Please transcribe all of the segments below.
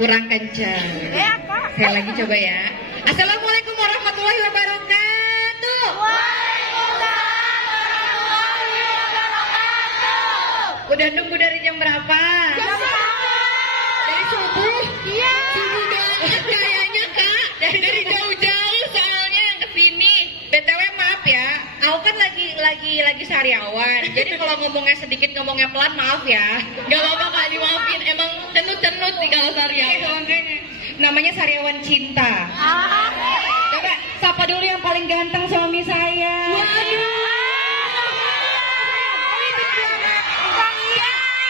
Kurang kencang. Saya lagi coba ya. Assalamualaikum warahmatullahi wabarakatuh. Waalaikumsalam warahmatullahi wabarakatuh. Udah nunggu dari jam berapa? Jam berapa? Dari subuh? Iya. Subuh banget kayaknya kak. Dari jauh-jauh soalnya yang kesini. BTW maaf ya, aku kan lagi sariawan. Jadi kalau ngomongnya sedikit, ngomongnya pelan, maaf ya. Gak apa-apa kak, dimaafin. Emang cenut-cenut sih kalau sariawan. Namanya sariawan cinta. Coba sapa dulu yang paling ganteng suami saya.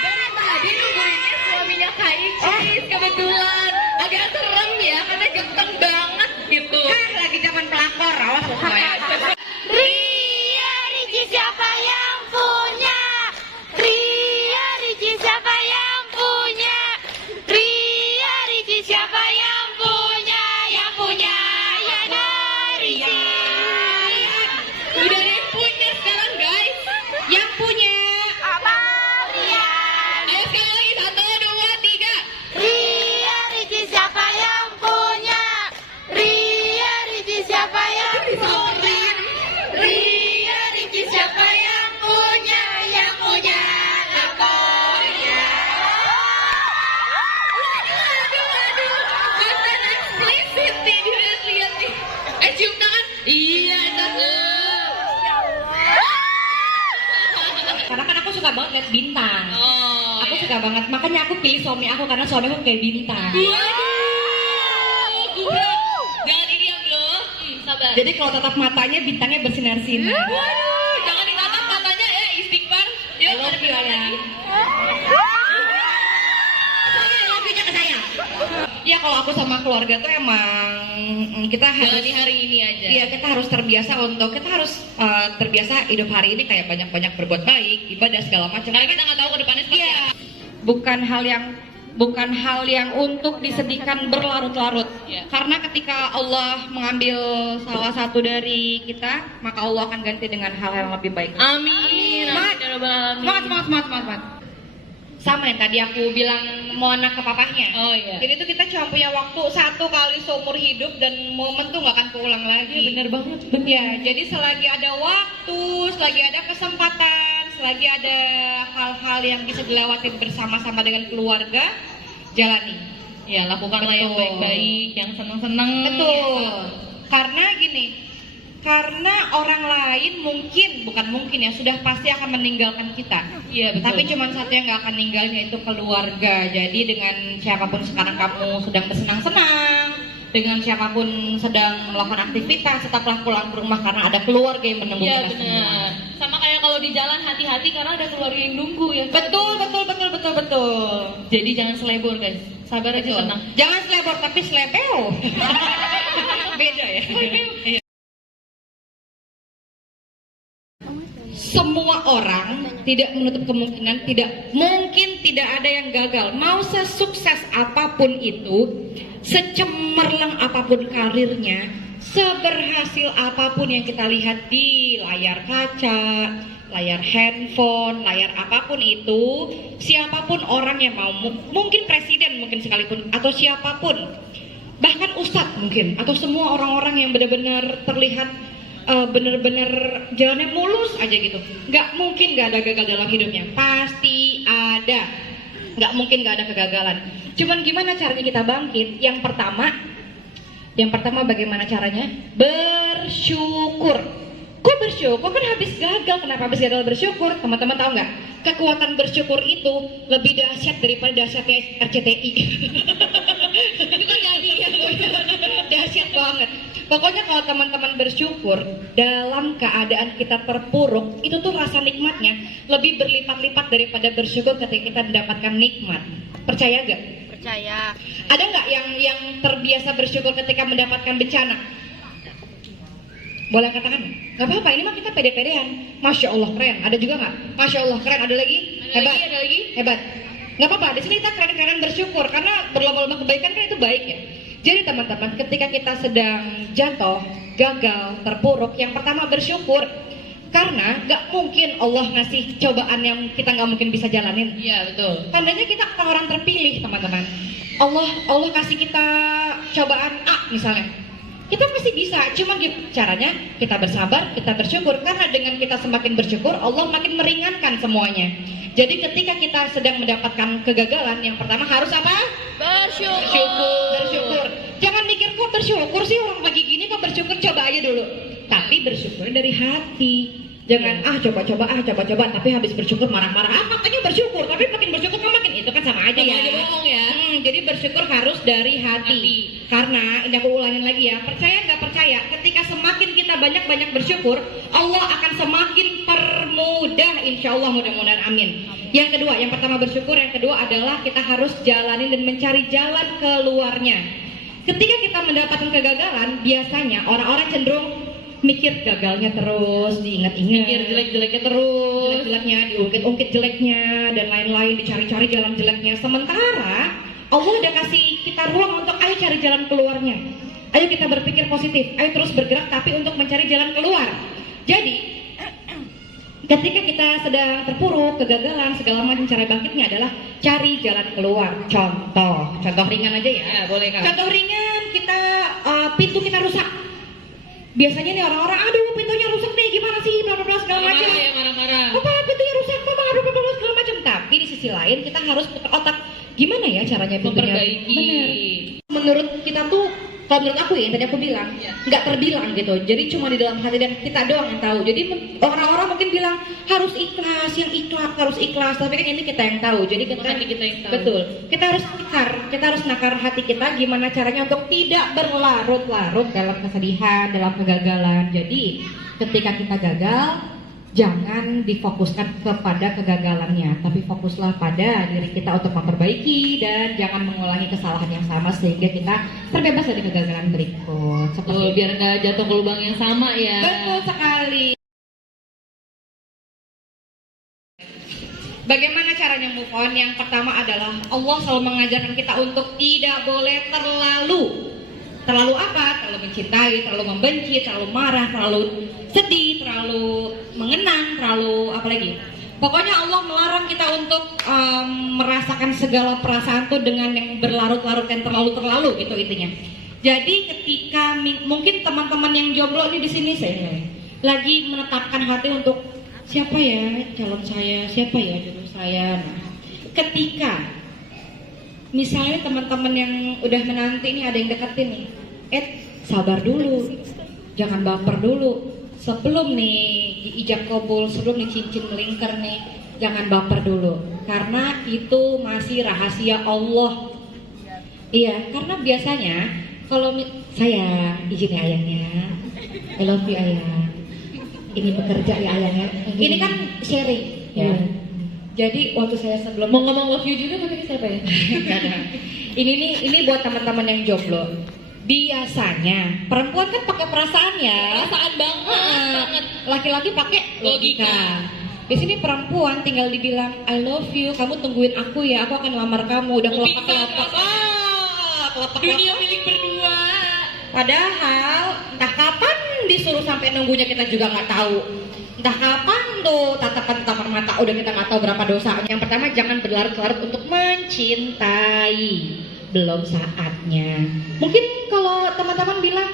Dari tadi nungguinnya suaminya Kak Icis. Kebetulan agak serem ya, karena ganteng banget gitu. Lagi zaman pelakor, awas loh saya. Ria Riji siapa yang punya? Ria Riji siapa yang punya? Ria Riji siapa yang punya? Yang punya ya Ria. Udah ada yang punya sekarang guys. Yang punya Abang Ria. Ayo sekali lagi, 1, 2, 3. Ria Riji siapa yang punya? Ria Riji siapa yang punya? Ria Riji siapa yang punya? Yang punya lakonya. Bukan eksplisit nih, dilihat-lihat nih. Cium tangan. Iya, cakep. karena kan aku suka banget lihat bintang. Oh, Aku iya. suka banget, makanya aku pilih suami aku karena suami aku kayak bintang. Waduh, gubrak. Jangan didiam loh. Sabar. Jadi kalau tatap matanya bintangnya bersinar-sinar. Waduh, jangan ditatap matanya ya, istighfar. Yuk, I love ada you, benar Ayah. lagi. Lagunya ke saya. Ya kalau aku sama keluarga tuh emang kita harus Jalani hari ini aja. Iya, kita harus terbiasa terbiasa hidup hari ini kayak banyak-banyak berbuat baik, ibadah segala macam. Karena kita nggak tahu ke depannya seperti Iya. apa. Bukan hal yang untuk disedihkan berlarut-larut. Iya. Karena ketika Allah mengambil salah satu dari kita, maka Allah akan ganti dengan hal yang lebih baik. Amin. Semangat. Amin ya rabbal alamin. Semangat. Sama yang tadi aku bilang mau anak ke papahnya. Oh iya. Jadi tuh kita cuma punya waktu satu kali seumur hidup dan momen tuh nggak akan keulang lagi. Iya, bener banget. Ya, jadi selagi ada waktu, selagi ada kesempatan, selagi ada hal-hal yang bisa dilewatin bersama-sama dengan keluarga, jalani. Ya, lakukanlah yang Betul. baik-baik, yang seneng-seneng. Betul. Karena gini, karena orang lain bukan mungkin ya, sudah pasti akan meninggalkan kita. Iya, betul. Tapi cuma satu yang nggak akan ninggalin, yaitu keluarga. Jadi dengan siapapun sekarang kamu sedang bersenang-senang, dengan siapapun sedang melakukan aktivitas, tetaplah pulang ke rumah karena ada keluarga yang menunggu Iya, kita semua. benar. Sama kayak kalau di jalan hati-hati karena ada keluarga yang nunggu ya. Betul. Jadi jangan selebor guys. Sabar aja, Betul. tenang. Jangan selebor tapi selebeo. Beda ya. Iya. Semua orang tidak menutup kemungkinan, tidak ada yang gagal. Mau sesukses apapun itu, secemerlang apapun karirnya, seberhasil apapun yang kita lihat di layar kaca, layar handphone, layar apapun itu, siapapun orang yang mau, mungkin presiden mungkin sekalipun, atau siapapun, bahkan ustadz mungkin, atau semua orang-orang yang benar-benar terlihat bener-bener jalannya mulus aja gitu, nggak mungkin nggak ada gagal dalam hidupnya, pasti ada, nggak mungkin nggak ada kegagalan. Cuman gimana caranya kita bangkit? Yang pertama bagaimana caranya? Bersyukur. Kok bersyukur? Kan habis gagal. Kenapa habis gagal bersyukur? Teman-teman tahu nggak? Kekuatan bersyukur itu lebih dahsyat daripada dahsyatnya RCTI. Dahsyat banget. Pokoknya kalau teman-teman bersyukur dalam keadaan kita terpuruk, itu tuh rasa nikmatnya lebih berlipat-lipat daripada bersyukur ketika kita mendapatkan nikmat. Percaya gak? Percaya. Ada nggak yang terbiasa bersyukur ketika mendapatkan bencana? Boleh katakan? Gak apa-apa, ini mah kita pede-pedean. Masya Allah keren. Ada juga nggak? Masya Allah keren. Ada lagi? Hebat. Ada lagi? Hebat. Gak apa-apa. Di sini kita keren-keren bersyukur karena berlomba-lomba kebaikan kan itu baik ya. Jadi teman-teman, ketika kita sedang jatuh, gagal, terpuruk, yang pertama bersyukur. Karena gak mungkin Allah ngasih cobaan yang kita gak mungkin bisa jalanin. Iya, betul. Tandanya kita orang terpilih, teman-teman. Allah kasih kita cobaan A misalnya. Kita pasti bisa, cuma caranya kita bersabar, kita bersyukur. Karena dengan kita semakin bersyukur, Allah makin meringankan semuanya. Jadi ketika kita sedang mendapatkan kegagalan, yang pertama harus apa? Bersyukur. Jangan mikir kok bersyukur sih orang pagi gini kok bersyukur, coba aja dulu. Tapi bersyukur dari hati. Jangan coba-coba tapi habis bersyukur marah-marah. Katanya bersyukur, tapi makin bersyukur kan makin itu kan sama aja ya. Sama aja bohong ya. Jadi bersyukur harus dari hati. Karena ini aku ulangin lagi ya. Percaya nggak percaya, ketika semakin kita banyak-banyak bersyukur, Allah akan semakin permudah, insya Allah, mudah-mudahan amin. Yang kedua, yang pertama bersyukur, yang kedua adalah kita harus jalanin dan mencari jalan keluarnya. Ketika kita mendapatkan kegagalan, biasanya orang-orang cenderung mikir gagalnya terus, diingat-ingat, Mikir jelek-jeleknya terus. jelek-jeleknya, diungkit-ungkit jeleknya, dan lain-lain, dicari-cari jalan jeleknya. Sementara Allah udah kasih kita ruang untuk ayo cari jalan keluarnya. Ayo kita berpikir positif, ayo terus bergerak tapi untuk mencari jalan keluar. Jadi ketika kita sedang terpuruk, kegagalan, segala macam, cara bangkitnya adalah cari jalan keluar. Contoh ringan aja ya. Ya, boleh Kak. Contoh ringan, kita pintu kita rusak. Biasanya nih orang-orang, aduh pintunya rusak nih, gimana sih, bla bla bla segala macam. Marah-marah ya, marah-marah. Apa pintunya rusak, mama, bla bla bla segala macam. Tapi di sisi lain kita harus putar otak, gimana ya caranya pintunya Memperbaiki. benar. Menurut kita tuh, kalau menurut aku ya, yang tadi aku bilang, nggak terbilang gitu. Jadi cuma di dalam hati dan kita doang yang tahu. Jadi orang-orang mungkin bilang harus ikhlas, yang ikhlas harus ikhlas. Tapi kan ini kita yang tahu. Jadi Hati kita yang tahu. betul. Kita harus nakar hati kita gimana caranya untuk tidak berlarut-larut dalam kesedihan, dalam kegagalan. Jadi ketika kita gagal, jangan difokuskan kepada kegagalannya, tapi fokuslah pada diri kita untuk memperbaiki dan jangan mengulangi kesalahan yang sama sehingga kita terbebas dari kegagalan berikut. Betul, biar nggak jatuh ke lubang yang sama ya. Betul sekali. Bagaimana caranya move on? Yang pertama adalah Allah selalu mengajarkan kita untuk tidak boleh terlalu apa? Terlalu mencintai, terlalu membenci, terlalu marah, terlalu sedih, terlalu mengenang, terlalu apa lagi? Pokoknya Allah melarang kita untuk merasakan segala perasaan tuh dengan yang berlarut-larut dan terlalu gitu intinya. Jadi ketika mungkin teman-teman yang jomblo ini di sini saya lagi menetapkan hati untuk siapa ya calon saya, siapa ya jodoh saya. Nah, ketika misalnya teman-teman yang udah menanti nih ada yang deketin nih, sabar dulu, jangan baper dulu. Sebelum nih diijab kabul, sebelum nih cincin melingkar nih, jangan baper dulu, karena itu masih rahasia Allah. Iya, karena biasanya kalau saya izin ya ayangnya, I love you ayang. Ini bekerja ya ayangnya. Ini kan sharing ya. Jadi waktu saya sebelum Mau ngomong love you juga pakai siapa ya? ini buat teman-teman yang jomblo. Biasanya perempuan kan pakai perasaan ya. Perasaan banget. Laki-laki pakai logika. Di sini perempuan tinggal dibilang I love you, kamu tungguin aku ya, aku akan lamar kamu. Udah kelopak-kelopak. Dunia milik berdua. Padahal entah kapan disuruh sampai nunggunya kita juga nggak tahu. Entah kapan tuh tatapan mata udah kita nggak tahu berapa dosanya. Yang pertama jangan berlarut-larut untuk mencintai. Belum saatnya. Mungkin kalau teman-teman bilang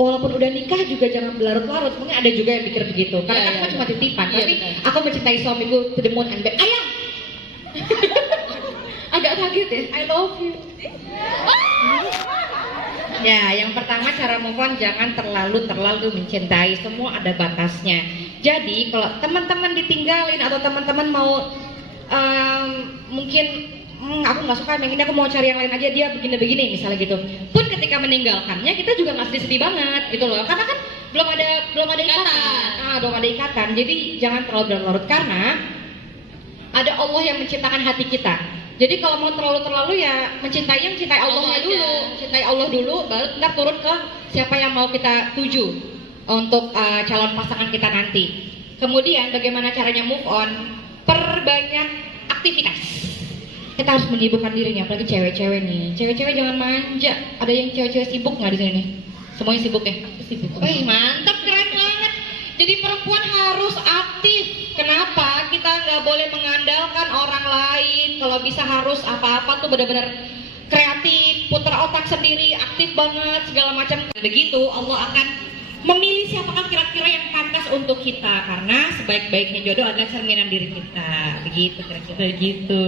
walaupun udah nikah juga jangan berlarut-larut. Mungkin ada juga yang pikir begitu. Karena kan cuma titipan. Tapi aku mencintai suamiku to the moon and back. Ayang. Agak kaget ya. I love you. Ya, yang pertama cara move on jangan terlalu mencintai. Semua ada batasnya. Jadi kalau teman-teman ditinggalin atau teman-teman mau mungkin aku nggak suka yang ini, aku mau cari yang lain aja, dia begini misalnya gitu. Pun ketika meninggalkannya kita juga nggak sedih banget gitu loh, karena kan belum ada ikatan. Belum ada ikatan. Jadi jangan terlalu berlarut karena ada Allah yang menciptakan hati kita. Jadi kalau mau terlalu ya mencintai Allahnya dulu, cintai Allah dulu, baru ntar turun ke siapa yang mau kita tuju untuk calon pasangan kita nanti. Kemudian bagaimana caranya move on? Perbanyak aktivitas. Kita harus menyibukkan dirinya, apalagi cewek-cewek nih. Cewek-cewek jangan manja. Ada yang cewek-cewek sibuk nggak di sini nih? Semuanya sibuk ya? Sibuk. Wih, mantap, keren banget. Jadi perempuan harus aktif. Kenapa? Kita nggak boleh mengandalkan orang lain. Kalau bisa harus apa-apa tuh benar-benar kreatif, putar otak sendiri, aktif banget, segala macam. Begitu Allah akan memilih siapakah kira-kira yang pantas untuk kita, karena sebaik-baiknya jodoh adalah cerminan diri kita. Begitu kira-kira. Begitu.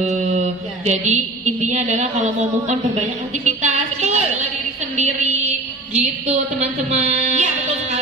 Jadi intinya adalah kalau mau move on perbanyak aktivitas, Betul. adalah diri sendiri. Gitu teman-teman. Iya betul sekali.